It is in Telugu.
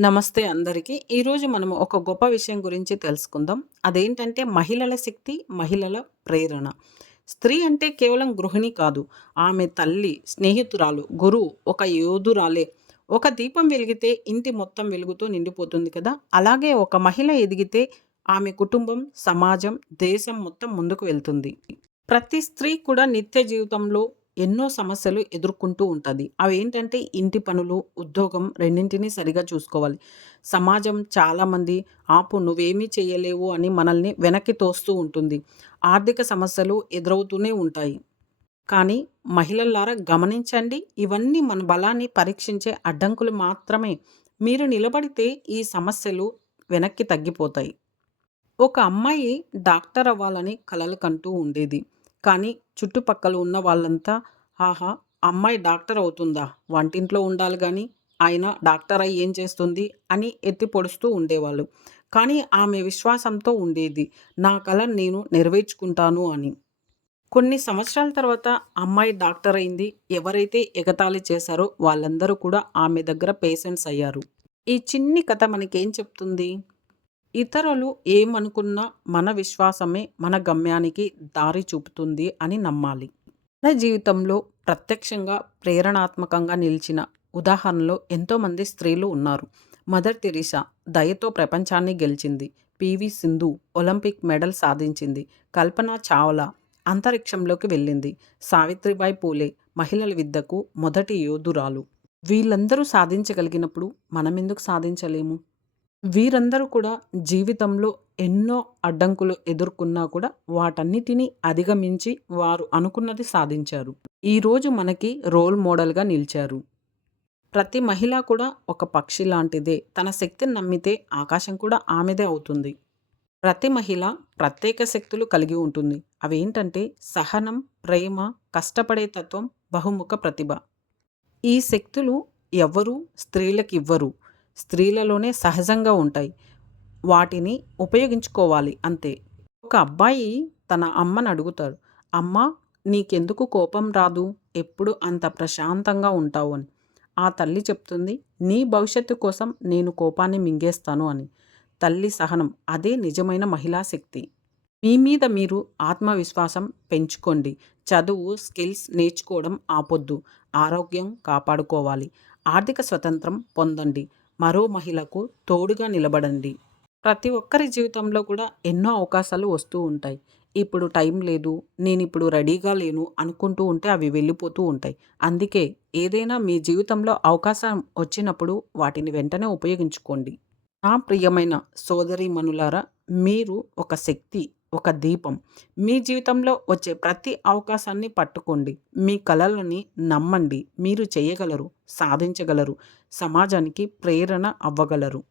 నమస్తే అందరికీ. ఈరోజు మనము ఒక గొప్ప విషయం గురించి తెలుసుకుందాం. అదేంటంటే మహిళల శక్తి, మహిళల ప్రేరణ. స్త్రీ అంటే కేవలం గృహిణి కాదు. ఆమె తల్లి, స్నేహితురాలు, గురువు, ఒక యోధురాలే. ఒక దీపం వెలిగితే ఇంటి మొత్తం వెలుగుతో నిండిపోతుంది కదా! అలాగే ఒక మహిళ ఎదిగితే ఆమె కుటుంబం, సమాజం, దేశం మొత్తం ముందుకు వెళ్తుంది. ప్రతి స్త్రీ కూడా నిత్య జీవితంలో ఎన్నో సమస్యలు ఎదుర్కొంటూ ఉంటది. అవేంటంటే ఇంటి పనులు, ఉద్యోగం రెండింటిని సరిగ్గా చూసుకోవాలి. సమాజం చాలామంది "ఆపు నువ్వేమీ చేయలేవు" అని మనల్ని వెనక్కి తోస్తూ ఉంటుంది. ఆర్థిక సమస్యలు ఎదురవుతూనే ఉంటాయి. కానీ మహిళలారా గమనించండి, ఇవన్నీ మన బలాన్ని పరీక్షించే అడ్డంకులు మాత్రమే. మీరు నిలబడితే ఈ సమస్యలు వెనక్కి తగ్గిపోతాయి. ఒక అమ్మాయి డాక్టర్ అవ్వాలని కలలు కంటూ ఉండేది. కానీ చుట్టుపక్కల ఉన్న వాళ్ళంతా "ఆహా! అమ్మాయి డాక్టర్ అవుతుందా? వంటింట్లో ఉండాలి గానీ, అయినా డాక్టర్ అయ్యి ఏం చేస్తుంది" అని ఎత్తి పొడుస్తూ ఉండేవాళ్ళు. కానీ ఆమె విశ్వాసంతో ఉండేది. "నా కల నేను నెరవేర్చుకుంటాను" అని. కొన్ని సంవత్సరాల తర్వాత అమ్మాయి డాక్టర్ అయింది. ఎవరైతే ఎగతాళి చేశారో వాళ్ళందరూ కూడా ఆమె దగ్గర పేషెంట్స్ అయ్యారు. ఈ చిన్ని కథ మనకేం చెప్తుంది? ఇతరులు ఏమనుకున్నా మన విశ్వాసమే మన గమ్యానికి దారి చూపుతుంది అని నమ్మాలి. మన జీవితంలో ప్రత్యక్షంగా ప్రేరణాత్మకంగా నిలిచిన ఉదాహరణలో ఎంతోమంది స్త్రీలు ఉన్నారు. మదర్ తెరీసా దయతో ప్రపంచాన్ని గెలిచింది. పివి సింధు ఒలింపిక్ మెడల్ సాధించింది. కల్పన చావ్లా అంతరిక్షంలోకి వెళ్ళింది. సావిత్రిబాయి పూలే మహిళల విద్యకు మొదటి యోధురాలు. వీళ్ళందరూ సాధించగలిగినప్పుడు మనమెందుకు సాధించలేము? వీరందరూ కూడా జీవితంలో ఎన్నో అడ్డంకులు ఎదుర్కొన్నా కూడా వాటన్నిటినీ అధిగమించి వారు అనుకున్నది సాధించారు. ఈరోజు మనకి రోల్ మోడల్‌గా నిలిచారు. ప్రతి మహిళ కూడా ఒక పక్షి లాంటిదే. తన శక్తిని నమ్మితే ఆకాశం కూడా ఆమెదే అవుతుంది. ప్రతి మహిళ ప్రత్యేక శక్తులు కలిగి ఉంటుంది. అవేంటంటే సహనం, ప్రేమ, కష్టపడే తత్వం, బహుముఖ ప్రతిభ. ఈ శక్తులు ఎవ్వరూ స్త్రీలకివ్వరు. స్త్రీలలోనే సహజంగా ఉంటాయి. వాటిని ఉపయోగించుకోవాలి అంతే. ఒక అబ్బాయి తన అమ్మని అడుగుతాడు, "అమ్మా, నీకెందుకు కోపం రాదు? ఎప్పుడు అంత ప్రశాంతంగా ఉంటావు" అని. ఆ తల్లి చెప్తుంది, "నీ భవిష్యత్తు కోసం నేను కోపాన్ని మింగేస్తాను" అని. తల్లి సహనం అదే నిజమైన మహిళా శక్తి. మీ మీద మీరు ఆత్మవిశ్వాసం పెంచుకోండి. చదువు, స్కిల్స్ నేర్చుకోవడం ఆపొద్దు. ఆరోగ్యం కాపాడుకోవాలి. ఆర్థిక స్వతంత్రం పొందండి. మరో మహిళకు తోడుగా నిలబడండి. ప్రతి ఒక్కరి జీవితంలో కూడా ఎన్నో అవకాశాలు వస్తూ ఉంటాయి. ఇప్పుడు టైం లేదు, నేనిప్పుడు రెడీగా లేను అనుకుంటూ ఉంటే అవి వెళ్ళిపోతూ ఉంటాయి. అందుకే ఏదైనా మీ జీవితంలో అవకాశం వచ్చినప్పుడు వాటిని వెంటనే ఉపయోగించుకోండి. నా ప్రియమైన సోదరీమణులారా, మీరు ఒక శక్తి, ఒక దీపం. మీ జీవితంలో వచ్చే ప్రతి అవకాశాన్ని పట్టుకోండి. మీ కలలని నమ్మండి. మీరు చేయగలరు, సాధించగలరు, సమాజానికి ప్రేరణ అవ్వగలరు.